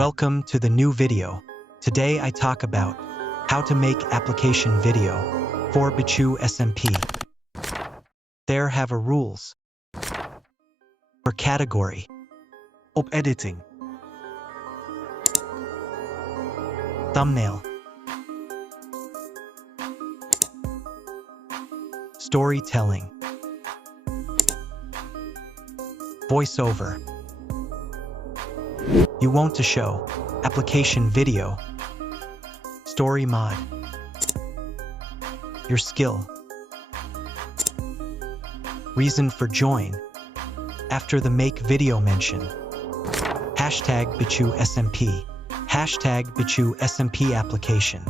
Welcome to the new video. Today I talk about how to make application video for Bichu SMP. There have a rules for category of editing, thumbnail, storytelling, voiceover. You want to show application video, story mod, your skill, reason for join, after the make video mention, hashtag Bichu SMP, hashtag Bichu SMP application.